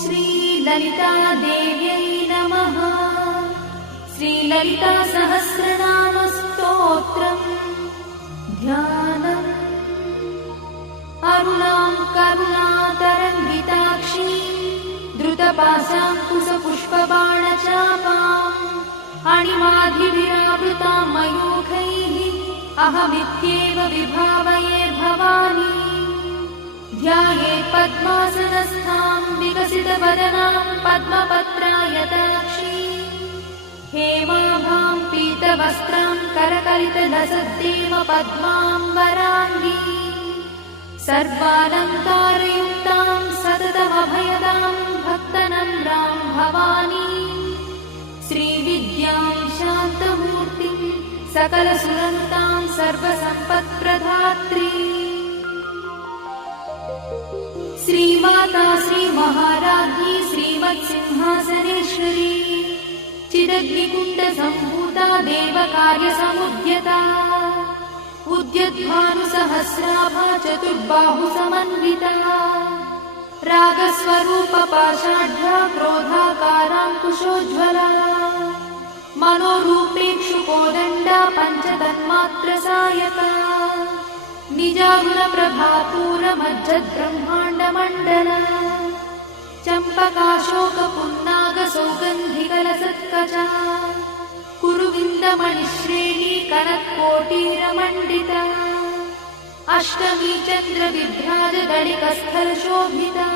श्रीललितादेव्यै नमः। श्रीललितासहस्रनामस्तोत्रम् ध्यानम्। अरुणां करुणातरङ्गिताक्षीं द्रुतपाशाङ्कुशपुष्पबाणचापाम् अणिमाधिविरावृतां मयूखैः अहमित्येव विभावये भवानी। ध्यायेत् पद्मासनस्थां विकसितवदनां पद्मपत्रायताक्षीं हेमाभां पीतवस्त्रां करकलितलसद्देव पद्माम्बराङ्गी सर्वालङ्कारयुक्तां सततमभयदां भक्तनम्रां भवानी। श्रीविद्यां शान्तमूर्तिं सकलसुरन्तां सर्वसम्पत्प्रदात्री श्रीमाता श्रीमहाराज्ञी श्रीमत्सिंहासनेश्वरी चिदग्निकुण्डसम्भूता देवकार्यसमुद्यता उद्यद्भानुसहस्राभा चतुर्बाहुसमन्विता रागस्वरूपपाषाढ्या क्रोधाकाराङ्कुशोज्ज्वला मनोरूपेक्षुकोदण्डा पञ्चतन्मात्रसायका निजागुणप्रभापूरमज्जद्ब्रह्माण्डमण्डला चम्पकाशोकपुन्नागसौगन्धिकलसत्कचा कुरुविन्दमणिश्रेणी कनत्कोटीरमण्डिता अष्टमी चन्द्रविभ्राजदलिकस्थलशोभिता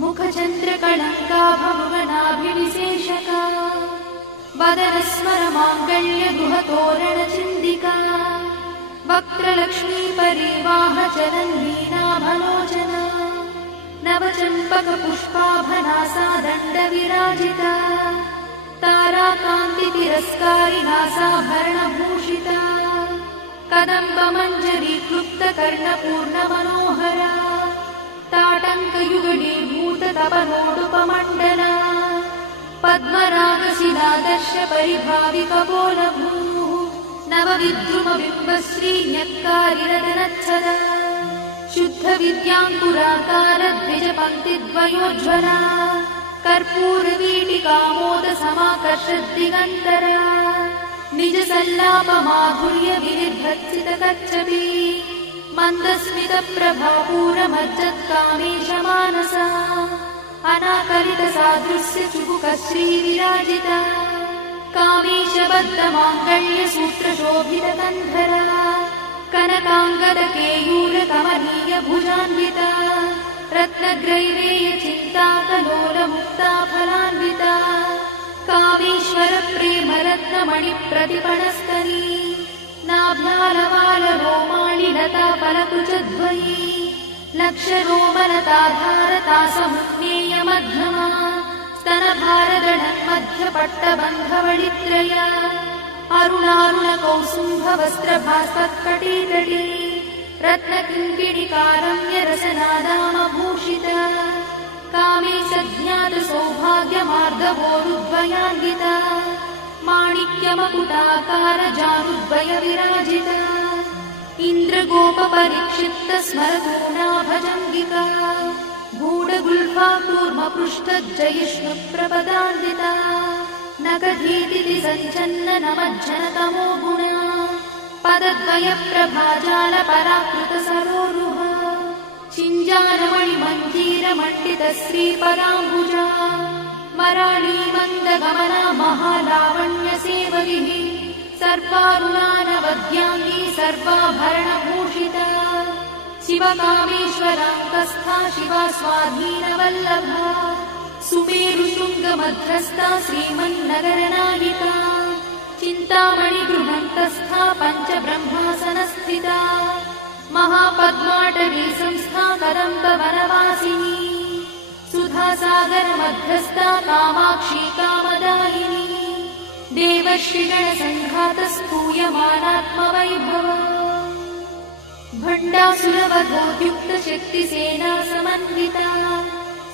मुखचन्द्रकलङ्का भुवनाभिविशेषका वदनस्मरमाङ्गल्यगृहतोरणचिन्दिका वक्त्रलक्ष्मीपरिवाहचरन्नीनाभलोचना नवचम्पकपुष्पाभनासा दण्डविराजिता ताराकान्तितिरस्कारिनासाभरणभूषिता कदम्बमञ्जरीक्लुप्तकर्णपूर्णमनोहरा ताटङ्कयुगलीभूततपनोडुपमण्डला पद्मरागशिलादर्शपरिभाविकपोलभूः नवविद्रुमबिम्बश्रीन्यक्कारिरदनच्छदा शुद्धविद्याङ्कुराकारद्विजपङ्क्तिद्वयोज्ज्वला कर्पूरवीटिकामोदसमाकर्षद्दिगन्तरा निजसल्लापमाधुर्यविनिर्भर्सितकच्छपी मन्दस्मितप्रभापूरमज्जत्कामेशमानसा अनाकलितसादृश्यचुबुकश्रीविराजिता कामेशबद्धमाङ्गल्यसूत्रशोभितकन्धरा कनकाङ्गदकेयूरकमनीयभुजान्विता रत्नग्रैवेयचिन्ताकलोलमुक्ताफलान्विता कामेश्वरप्रेमरत्नमणिप्रतिपणस्तनी नाभ्यालवालरोमाणिलताफलकुचद्वयी लक्षरोमलताधारतासमुज्ञेयमध्यमा स्तनभारदढन्मध्यपट्टबन्धवळित्रया अरुणारुणकौसुम्भवस्त्रभास्तत्कटीतटी रत्नकिङ्किणिकारम्यरसनादामभूषिता कामे सज्ञातसौभाग्यमार्दवोरुद्वयान्विता माणिक्यमकुटाकारजानुद्वयविराजिता इन्द्रगोपपरिक्षिप्तस्मरतूणाभजङ्गिका गूढगुल्फा कूर्मपृष्ठज्जयिष्णुप्रपदान्विता नखधीतिथि सञ्चन्ननमज्जनतमो गुणा पदद्वयप्रभाजालपराकृतसरोरुहा चिञ्जानमणिमञ्जीरमण्डितश्रीपदाम्बुजा मराळीमन्दगमना महालावण्यसेवलिः सर्वारुणानवद्याङ्गी सर्वाभरणभूषिता शिवकामेश्वराङ्कस्था शिवा स्वाधीनवल्लभा सुमेरुशृङ्गमध्यस्था श्रीमन्नगरनायिका चिन्तामणिगृहन्तस्था पञ्चब्रह्मासनस्थिता महापद्माटवी संस्था कदम्बवनवासिनी सुधासागरमध्यस्था कामाक्षी कामदायिनी देवर्षिगणसङ्घातस्तूयमानात्मवैभवा भण्डासुरवधोद्युक्तशक्तिसेना समन्विता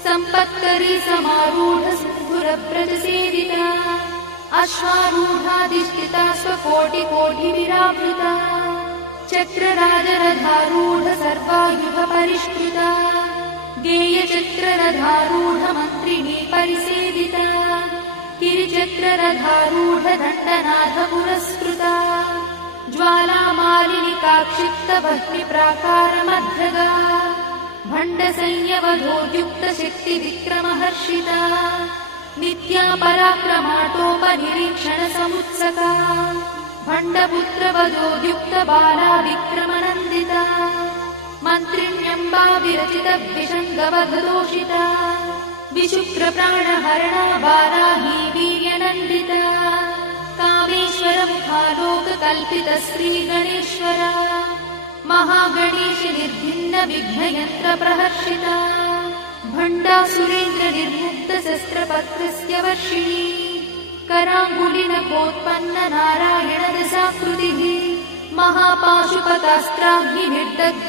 सम्पत्करी समारूढसिन्धुरव्रजसेविता अश्वारूढाधिष्ठिता स्वकोटिकोटिविरावृता चक्रराजरथारूढ सर्वायुधपरिष्कृता गेयचक्ररथारूढमन्त्रिणी परिसेविता गिरिचक्ररथारूढदण्डनाथ पुरस्कृता ज्वालामालिनिकाक्षिप्तभक्तिप्राकारमध्यगा भण्डसंयवधोद्युक्तशक्तिविक्रमहर्षिता नित्या पराक्रमाटोपनिरीक्षणसमुत्सका भण्डपुत्रवधोद्युक्तबाला विक्रमनन्दिता मन्त्रिण्यम्बा विरचितविषङ्गवधदोषिता विशुक्रप्राणहरणा वाराही वीर्यनन्दिता कामेश्वरमुखालोककल्पितश्रीगणेश्वरा महागणेश निर्भिन्नविघ्नयन्त्रप्रहर्षिता भण्डासुरेन्द्रनिर्मुक्तशस्त्रपत्रस्य वर्षिणी कराङ्गुलिनखोत्पन्ननारायणदशाकृतिः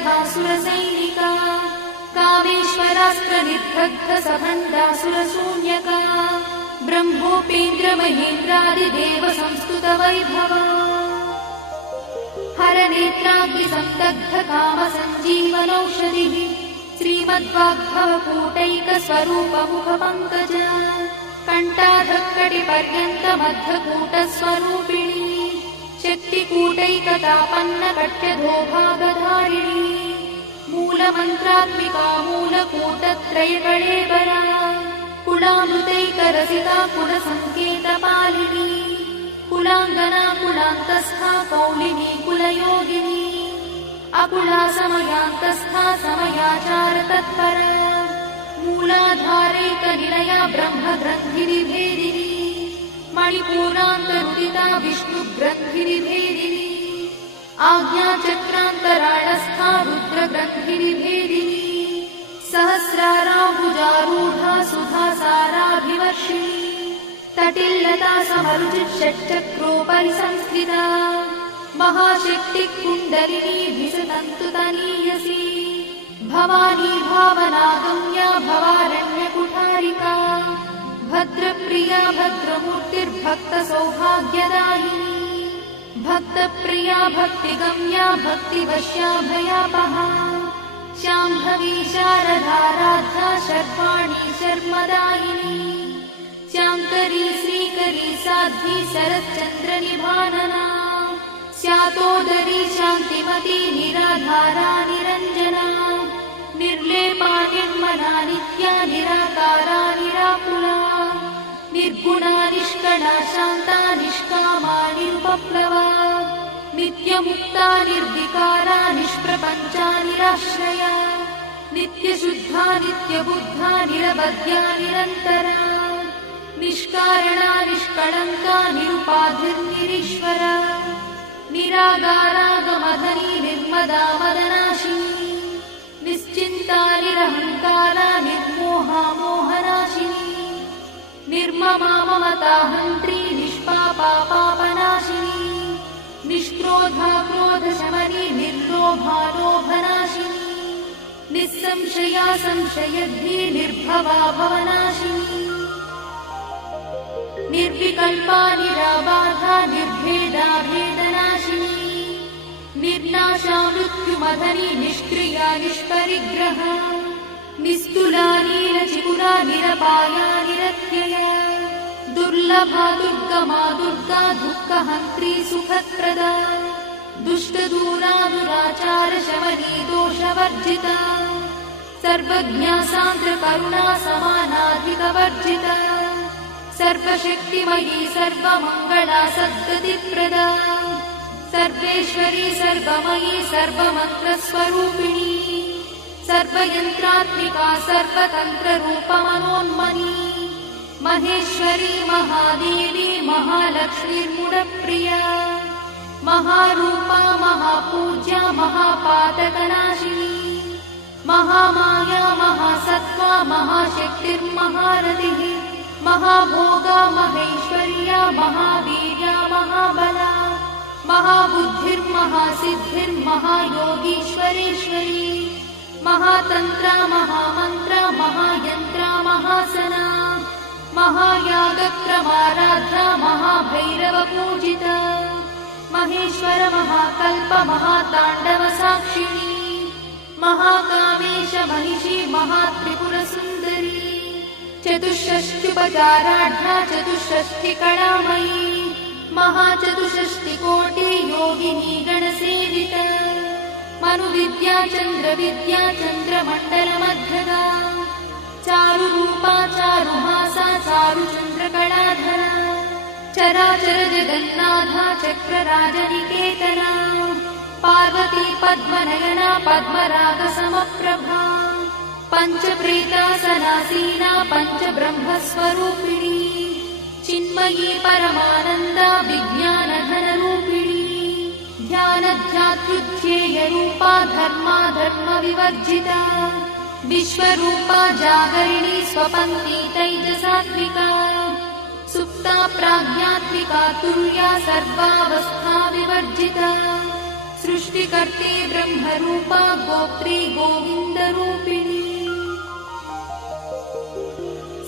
महापाशुपतास्त्राग्निर्दग्धासुरसैनिका कामेश्वरास्त्रनिर्दग्धसभण्डासुरशून्यका ब्रह्मोपेन्द्रमहेन्द्रादिदेव संस्तुतवैभवा हरनेत्राग्निसन्दग्धकामसञ्जीवनौषधिः श्रीमद्वाग्भवकूटैकस्वरूपमुखपङ्कज कण्ठाधक्कटिपर्यन्तमद्धकूटस्वरूपिणी शक्तिकूटैकतापन्नकट्यधोभागधारिणी मूलमन्त्रात्मिका मूलकूटत्रयकळेबरा कुलामृतैकरसिका कुलसङ्केतपालिनी कुलाङ्गना कुलान्तस्था कौलिनी कुलयोगिनी अकुला समयान्तस्था समयाचारतत्परा मूलाधारैकनिलया ब्रह्मग्रन्थिनिभेदिनी मणिपूरान्तरुदिता विष्णुग्रन्थिनिभेदिनी आज्ञाचक्रान्तराळस्था रुद्रग्रन्थिनिभेदिनी सहस्राराम्बुजारूढा सुधासाराभिवर्षिणी तटिल्लता समरुचिषट्चक्रोपरि संस्थिता महाशक्तिकुण्डलिनी विसतन्तुतनीयसी भवानी भावनागम्या भवारण्यकुठारिका भद्रप्रिया भद्रमूर्तिर्भक्तसौभाग्यदायिनी भक्तप्रिया भक्तिगम्या भक्तिवश्या भयापहा शाम्भवी शारदाराध्या शर्वाणी शर्मदायिनी शाङ्करी श्रीकरी साध्वी शरच्चन्द्रनिभानना स्यातोदरी शान्तिमती निराधारा निरञ्जना निर्लेपा निर्मला नित्या निराकारा निराकुला निर्गुणा निष्कला शान्ता निष्कामा निरुपप्लवा नित्यमुक्ता निर्विकारा निष्प्रपञ्चा निराश्रया नित्यशुद्धा नित्यबुद्धा निरवध्या निरन्तरा निष्कारणा निष्कळङ्का निरुपाधिर्निरीश्वरा निरागारागमधनी निर्मदा मदनाशिनी निश्चिन्ता निरहङ्कारा निर्मोहा मोहनाशिनी निर्ममा ममताहन्त्री निष्पापा पापनाशिनी निष्क्रोधा क्रोधशमनी निर्लोभा लोभनाशिनी निस्संशया संशयद्धि निर्भवा भवनाशिनी निर्विकल्पा निराबाधा निर्भेदा भेदनाशिनी निर्नाशा मृत्युमधनी निष्क्रिया निष्परिग्रहा निस्तुला नीलचिकुरा निरपाया निरत्यया दुर्लभा दुर्गमा दुर्गा दुःखहन्त्री सुखप्रदा दुष्टदूरा दुराचारशमनी दोषवर्जिता सर्वज्ञा सान्द्रकरुणा समानाधिकवर्जिता सर्वशक्तिमयी सर्वमङ्गला सद्गतिप्रदा सर्वेश्वरी सर्वमयी सर्वमन्त्रस्वरूपिणी सर्वयन्त्रात्मिका सर्वतन्त्ररूपमनोन्मनी महेश्वरी महादेवी महालक्ष्मीर्मुडप्रिया महारूपा महापूज्या महापातकनाशिनी महामाया महासत्त्वा महाशक्तिर्महारथिः महाभोगा महेश्वर्या महावीर्या महाबला महाबुद्धिर्महासिद्धिर्महायोगीश्वरेश्वरी महातन्त्रा महामन्त्रा महायन्त्रा महासना महायागक्रमाराध्या महाभैरवपूजिता महेश्वर महाकल्प महाताण्डव साक्षिणी महाकामेश महिषी महात्रिपुरसुन्दरी चतुष्षष्ट्युपचाराढ्या चतुष्षष्टिकलामयी महाचतुष्षष्टिकोटि योगिनी गणसेविता मनुविद्या चन्द्रविद्या चन्द्रमण्डलमध्यगा चारुरूपा चारुहासा चारुचन्द्रकलाधरा चराचर जगन्नाथा चक्रराजनिकेतना पार्वती पद्मनयना पद्मरागसमप्रभा पञ्चप्रेतासनासीना पञ्चब्रह्मस्वरूपिणी चिन्मयी परमानन्दा विज्ञानघनरूपिणी ध्यानध्यात्रुध्येयरूपा धर्माधर्मविवर्जिता विश्वरूपा जागरिणी स्वपन्ती तैजसात्विका सुप्ता प्राज्ञात्मिका तुर्या सर्वावस्था विवर्जिता सृष्टिकर्त्री ब्रह्मरूपा गोप्त्री गोविन्दरूपिणी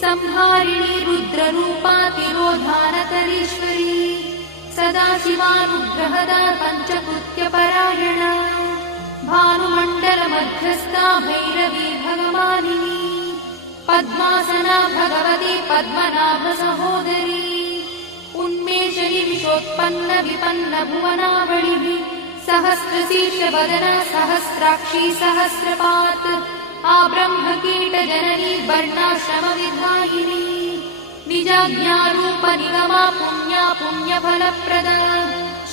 संहारिणी रुद्ररूपा तिरोधानकरीश्वरी सदाशिवानुग्रहदा पञ्चकृत्यपरायणा भानुमण्डलमध्यस्था भैरवी भगवानिनी पद्मासना भगवती पद्मनाभसहोदरी उन्मेषणि विशोत्पन्न विपन्न भुवनावलिभिः सहस्रशीर्षवदना सहस्राक्षी सहस्रपात् आब्रह्मकीटजननी वर्णाश्रमविधायिनी निजाज्ञारूपनिगमा पुण्या पुण्यफलप्रदा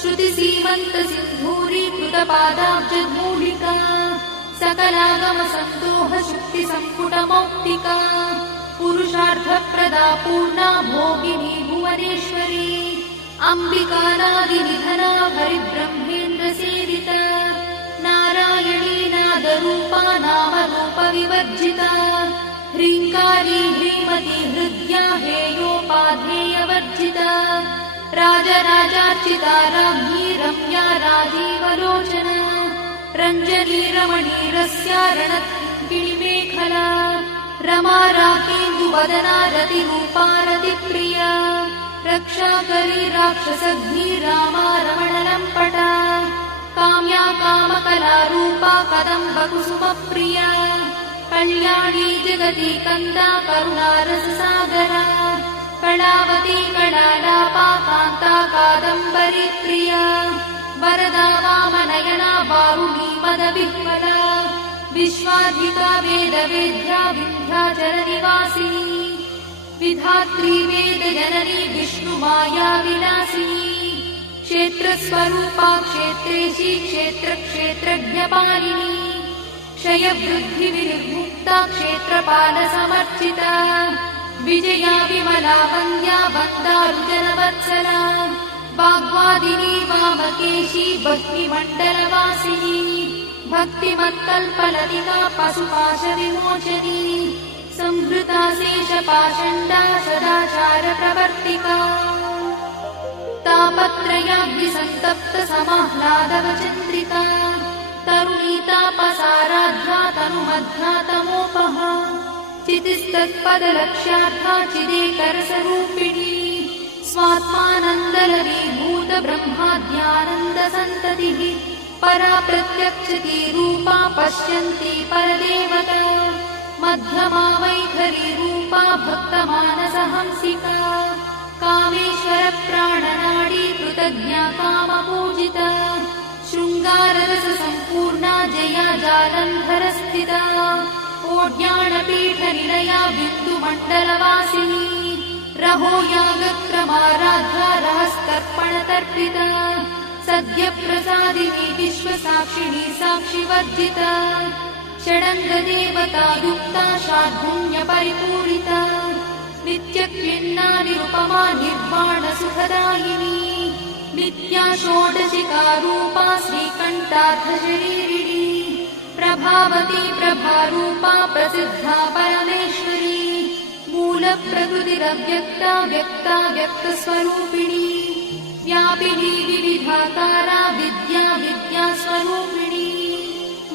श्रुतिसीमन्तसिन्धूरीकृतपादाब्जमूलिका सकलागमसन्दोहशुक्तिसम्पुटमौक्तिका पुरुषार्थप्रदा पूर्णा भोगिनी भुवनेश्वरी अम्बिकानादिनिधना हरिब्रह्मेन्द्रसेविता नारायणी नादरूपा नामरूपविवर्जिता ह्रीङ्कारी ह्रीमती हृद्या हेयोपाधेयवर्जिता राजराजार्चिता राज्ञी रम्या राजीवलोचना रञ्जनी रमणीरस्या रणकिणिमेखला रमा राकेन्दुवदना रतिरूपा रतिप्रिया रक्षाकरी राक्षसघ्नी रामा रमणलम्पटा काम्या कामकलारूपा कदम्बकुसुमप्रिया कल्याणी जगती कन्दा करुणारससागरा कलावती कलालापा कान्ता कादम्बरी प्रिया वरदा वामनयना वारुणी मदविह्वला विश्वाधिका वेदवेद्या विन्ध्याचलनिवासिनी विधात्री वेदजननी विष्णुमाया विलासिनी क्षेत्रस्वरूपा क्षेत्रेशी क्षेत्रक्षेत्रज्ञपालिनी क्षयवृद्धिविनिर्मुक्ता क्षेत्रपालसमर्चिता विजया विमला वन्द्या वन्दारुजनवत्सला वाग्वादिनी वामकेशी भक्तिमण्डलवासिनी भक्तिमत्कल्पलतिका पशुपाशविमोचनी संहृता शेषपाषण्डा सदाचारप्रवर्तिका तापत्रयाग्निसन्तप्त समाह्लादवचन्द्रिका तरुणीतापसाराध्या तनुमध्या तमोपहा चितिस्तत्पदलक्ष्यार्था चिदेकरसरूपिणी स्वात्मानन्दलवीभूत ब्रह्माद्यानन्दसन्ततिः परा प्रत्यक्षती रूपा पश्यन्ती परदेवता मध्यमा वैखरी रूपा भक्तमानसहंसिका कामेश्वरप्राणनाडी कृतज्ञा कामपूजिता शृङ्गाररससम्पूर्णा जया जालन्धरस्थिता ओड्याणपीठनिलया बिन्दुमण्डलवासिनी रहो यागक्रमाराध्या रहस्तर्पणतर्पिता सद्यप्रसादिनी विश्वसाक्षिणी साक्षिवर्जिता षडङ्गदेवता युक्ता शार्दूल्यपरिपूरिता नित्यक्लिन्नानिरुपमा निर्वाणसुखदायिनी नित्या षोडशिका रूपा श्रीकण्ठार्थशरीरिणी प्रभावती प्रभारूपा प्रसिद्धा परमेश्वरी मूलप्रकृतिरव्यक्ता व्यक्ता व्यक्तस्वरूपिणी व्यापिनी विविधाकारा विद्या विद्यास्वरूपिणी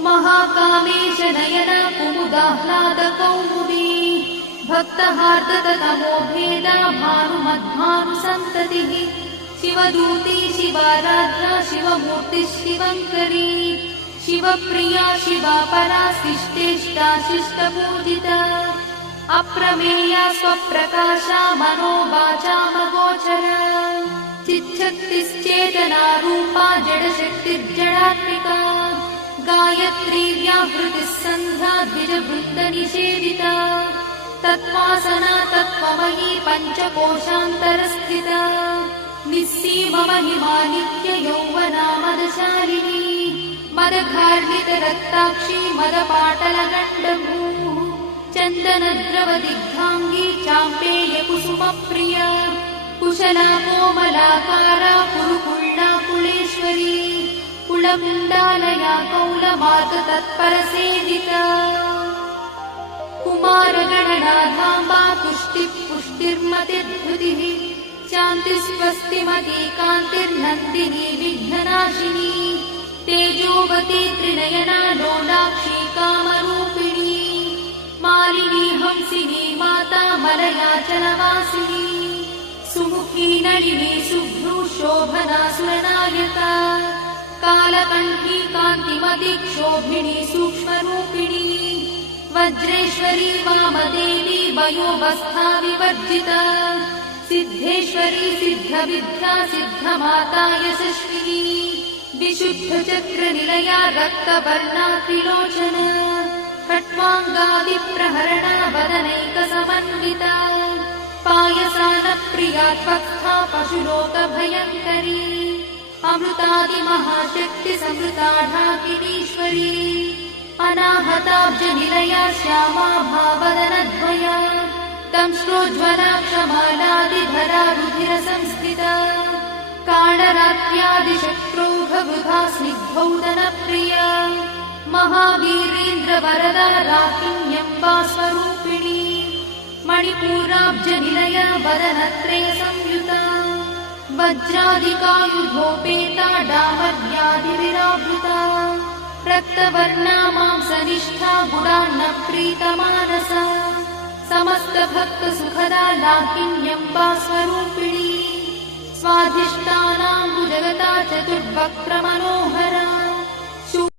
महाकामेश नयना कुमुदाह्लादकौमुदी भक्तहार्दतमो भेदा भानुमद्भानुसन्ततिः शिवदूती शिवाराध्या शिवमूर्तिः शिवङ्करी शिवप्रिया शिवा परा शिष्टेष्टा शिष्टपूजिता अप्रमेया स्वप्रकाशा मनोवाचामगोचरा चिच्छक्तिश्चेतना रूपा जडशक्तिर्जडात्मिका गायत्री व्याहृतिः सन्ध्या द्विजवृन्दनिषेविता तत्त्वासना तत्त्वमयी पञ्चकोशान्तरस्थिता निःसीममहिमा नित्ययौवना मदशालिनी मदघार्णितरक्ताक्षी मदपाटलगण्डभूः चन्दनद्रवदिग्धाङ्गी चाम्पेयकुसुमप्रिया कुशला कोमलाकारा कुरुकुल्ला कुलेश्वरी कुलकुण्डालया कौलमार्गतत्परसेविता कुमारगणनाधाम्बा तुष्टिपुष्टिर्मतिर्धृतिः शान्तिस्वस्तिमती कान्तिर्नन्दिनी विघ्ननाशिनी तेजोवती त्रिनयना लोलाक्षी कामरूपिणी मालिनी हंसिनी माता मलयाचलवासिनी सुमुखी नलिनी शुभ्रू शोभना सुरनायका कालकण्ठी कान्तिमती क्षोभिणी सूक्ष्मरूपिणी वज्रेश्वरी वामदेवी वयोवस्था विवर्जिता सिद्धेश्वरी सिद्धविद्या सिद्धमाता यशस्विनी विशुद्धचक्रनिलया रक्तवर्णा त्रिलोचना खट्वाङ्गादिप्रहरणा वदनैकसमन्विता पायसानप्रिया त्वक्था पशुलोकभयङ्करी अमृतादिमहाशक्तिसमृता ढाकिनीश्वरी अनाहताब्जनिलया श्यामा भावदनद्वया दंश्रोज्ज्वला क्षमालादिधरा रुधिरसंस्थिता कालरात्र्यादिशक्रोघवृथा स्निग्धौदनप्रिया महावीरेन्द्रवरदा राकिन्यम्बा स्वरूपिणी मणिपूराब्जनिलया वदनत्रयसंयुता वज्रादिकायुधोपेता डामर्यादिविरावृता रक्तवर्णा मांसनिष्ठा गुणान्नप्रीतमानसा समस्तभक्तसुखदा लाकिन्यम्बा स्वरूपिणी स्वाधिष्ठानाम्बुजगता चतुर्वक्त्रमनोहरा